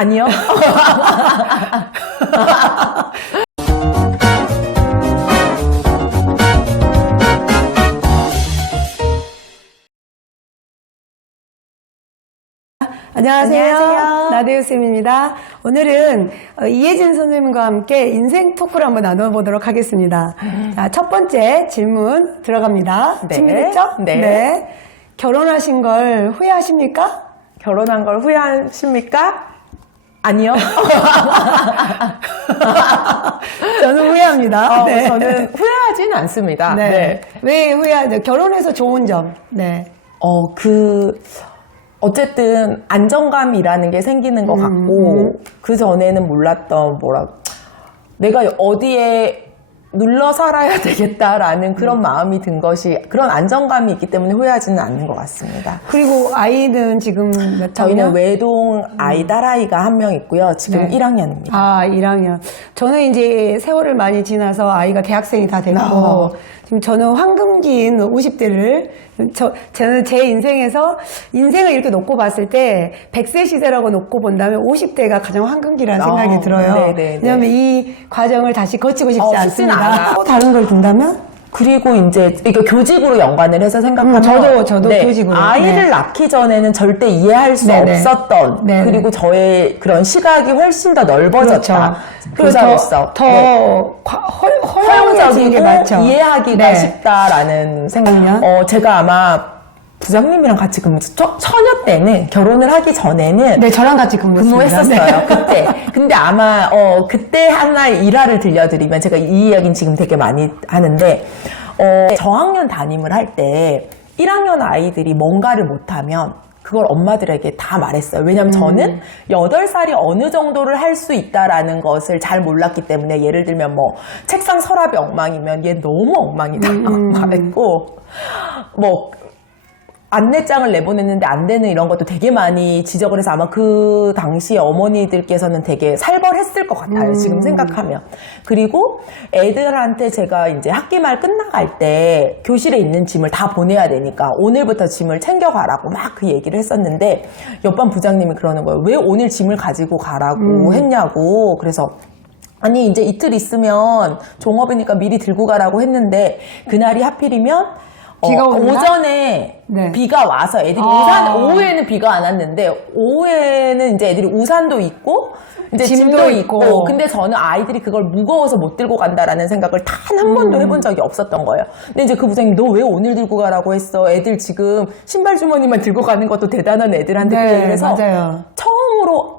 아니요. 안녕하세요. 나대유쌤입니다. 오늘은 이혜진 선생님과 함께 인생 토크를 한번 나눠보도록 하겠습니다. 자, 첫 번째 질문 들어갑니다. 네. 준비됐죠? 네. 결혼하신 걸 후회하십니까? 결혼한 걸 후회하십니까? 아니요. 저는 후회합니다. 네. 저는 후회하진 않습니다. 네. 네. 왜 후회하죠? 결혼해서 좋은 점. 네. 어쨌든 안정감이라는 게 생기는 것 같고, 그 전에는 몰랐던 내가 어디에 눌러 살아야 되겠다라는 그런 마음이 든 것이, 그런 안정감이 있기 때문에 후회하지는 않는 것 같습니다. 그리고 아이는 지금 몇 저희는 학년? 외동 아이, 딸아이가 한 명 있고요. 지금 네. 1학년입니다. 아, 1학년. 저는 이제 세월을 많이 지나서 아이가 대학생이 다 됐고, 지금 저는 황금기인 50대를, 저는 제 인생에서, 인생을 이렇게 놓고 봤을 때, 100세 시대라고 놓고 본다면 50대가 가장 황금기라는 생각이 들어요. 네네네. 왜냐하면 이 과정을 다시 거치고 싶지 쉽진 않습니다. 않아요. 또 다른 걸 둔다면? 그리고 이제 이거 교직으로 연관을 해서 생각하면 저도 교직으로. 아이를 네. 낳기 전에는 절대 이해할 수 네네. 없었던 네네. 그리고 저의 그런 시각이 훨씬 더 넓어졌다. 그렇죠. 교사로서 더 네. 허용적인 게 많죠. 이해하기가 네. 쉽다라는 생각. 아니요. 제가 아마 부장님이랑 같이 처녀 때는 결혼을 하기 전에는 네, 저랑 같이 근무했었어요. 네. 그때. 근데 아마 그때 하나의 일화를 들려드리면 제가 이 이야기는 지금 되게 많이 하는데 저학년 담임을 할 때 1학년 아이들이 뭔가를 못하면 그걸 엄마들에게 다 말했어요. 왜냐면 저는 8살이 어느 정도를 할 수 있다라는 것을 잘 몰랐기 때문에 예를 들면 뭐 책상 서랍이 엉망이면 얘 너무 엉망이다 말했고 안내장을 내보냈는데 안 되는 이런 것도 되게 많이 지적을 해서 아마 그 당시에 어머니들께서는 되게 살벌했을 것 같아요. 지금 생각하면. 그리고 애들한테 제가 이제 학기 말 끝나갈 때 교실에 있는 짐을 다 보내야 되니까 오늘부터 짐을 챙겨가라고 막 그 얘기를 했었는데 옆반 부장님이 그러는 거예요. 왜 오늘 짐을 가지고 가라고 했냐고. 그래서 아니 이제 이틀 있으면 종업이니까 미리 들고 가라고 했는데 그날이 하필이면 비가 오는 날? 오전에 네. 비가 와서 애들이 오후에는 비가 안 왔는데 오후에는 이제 애들이 우산도 있고 이제 짐도 있고 근데 저는 아이들이 그걸 무거워서 못 들고 간다라는 생각을 단 한 번도 해본 적이 없었던 거예요. 근데 이제 그 부장님 너 왜 오늘 들고 가라고 했어? 애들 지금 신발 주머니만 들고 가는 것도 대단한 애들한테 그 얘기를 해서 맞아요. 처음으로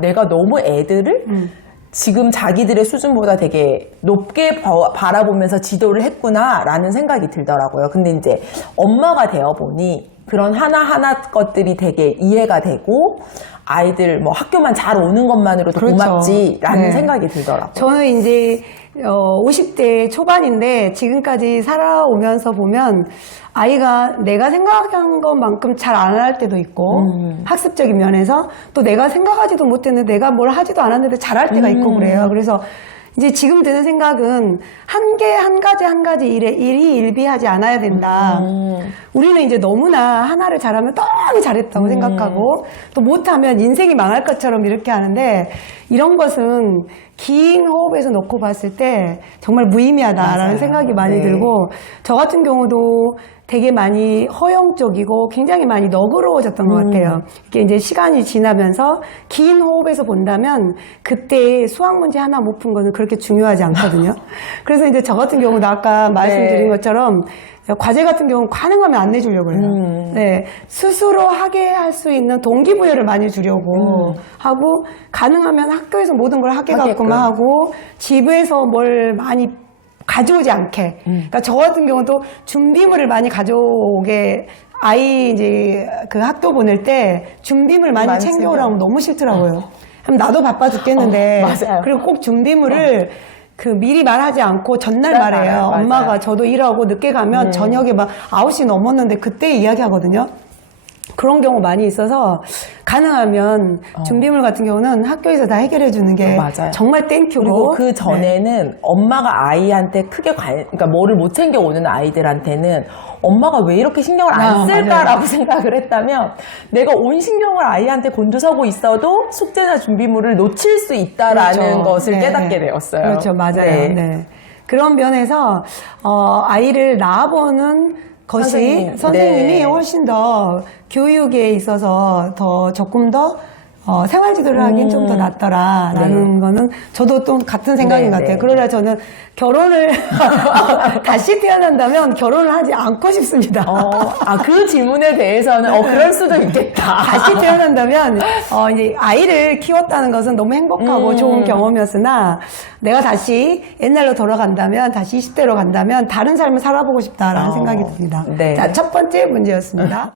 내가 너무 애들을 지금 자기들의 수준보다 되게 높게 바라보면서 지도를 했구나라는 생각이 들더라고요. 근데 이제 엄마가 되어보니 그런 하나하나 것들이 되게 이해가 되고 아이들 뭐 학교만 잘 오는 것만으로도 그렇죠. 고맙지라는 네. 생각이 들더라고요. 저는 이제 50대 초반인데 지금까지 살아오면서 보면 아이가 내가 생각한 것만큼 잘 안 할 때도 있고 학습적인 면에서 또 내가 생각하지도 못했는데 내가 뭘 하지도 않았는데 잘할 때가 있고 그래요. 그래서 이제 지금 드는 생각은 한 가지 일에 일희일비하지 않아야 된다. 우리는 이제 너무나 하나를 잘하면 너무 잘했다고 생각하고 또 못하면 인생이 망할 것처럼 이렇게 하는데 이런 것은 긴 호흡에서 놓고 봤을 때 정말 무의미하다라는 맞아요. 생각이 많이 네. 들고 저 같은 경우도 되게 많이 허용적이고 굉장히 많이 너그러워졌던 것 같아요. 이게 이제 시간이 지나면서 긴 호흡에서 본다면 그때 수학 문제 하나 못 푼 거는 그렇게 중요하지 않거든요. 그래서 이제 저 같은 경우도 아까 말씀드린 것처럼 과제 같은 경우는 가능하면 안 내주려고 해요. 네. 스스로 하게 할 수 있는 동기부여를 많이 주려고 하고 가능하면 학교에서 모든 걸 하게끔 하고 집에서 뭘 많이 가져오지 않게. 그러니까 저 같은 경우도 준비물을 많이 가져오게 아이 이제 그 학교 보낼 때 준비물 많이 챙겨오라고 너무 싫더라고요. 그럼 나도 바빠 죽겠는데. 맞아요. 그리고 꼭 준비물을 그 미리 말하지 않고 전날 말해요. 맞아요. 엄마가 저도 일하고 늦게 가면 저녁에 막 9시 넘었는데 그때 이야기하거든요. 그런 경우 많이 있어서 가능하면 준비물 같은 경우는 학교에서 다 해결해 주는 게 맞아요. 정말 땡큐고 그리고 그 전에는 엄마가 아이한테 크게 그러니까 뭐를 못 챙겨오는 아이들한테는 엄마가 왜 이렇게 신경을 안 쓸까라고 맞아요. 생각을 했다면 내가 온 신경을 아이한테 곤두서고 있어도 숙제나 준비물을 놓칠 수 있다라는 그렇죠. 것을 네. 깨닫게 되었어요. 그렇죠, 맞아요. 네. 네. 그런 면에서 아이를 낳아보는 것이 선생님이 네. 훨씬 더 교육에 있어서 더 조금 더 생활 지도를 하기엔 좀 더 낫더라라는 거는 저도 또 같은 생각인 네, 것 같아요. 네. 그러나 저는 결혼을 다시 태어난다면 결혼을 하지 않고 싶습니다. 그 질문에 대해서는 그럴 수도 있겠다. 다시 태어난다면 이제 아이를 키웠다는 것은 너무 행복하고 좋은 경험이었으나 내가 다시 옛날로 돌아간다면 다시 20대로 간다면 다른 삶을 살아보고 싶다라는 생각이 듭니다. 네. 자, 첫 번째 문제였습니다.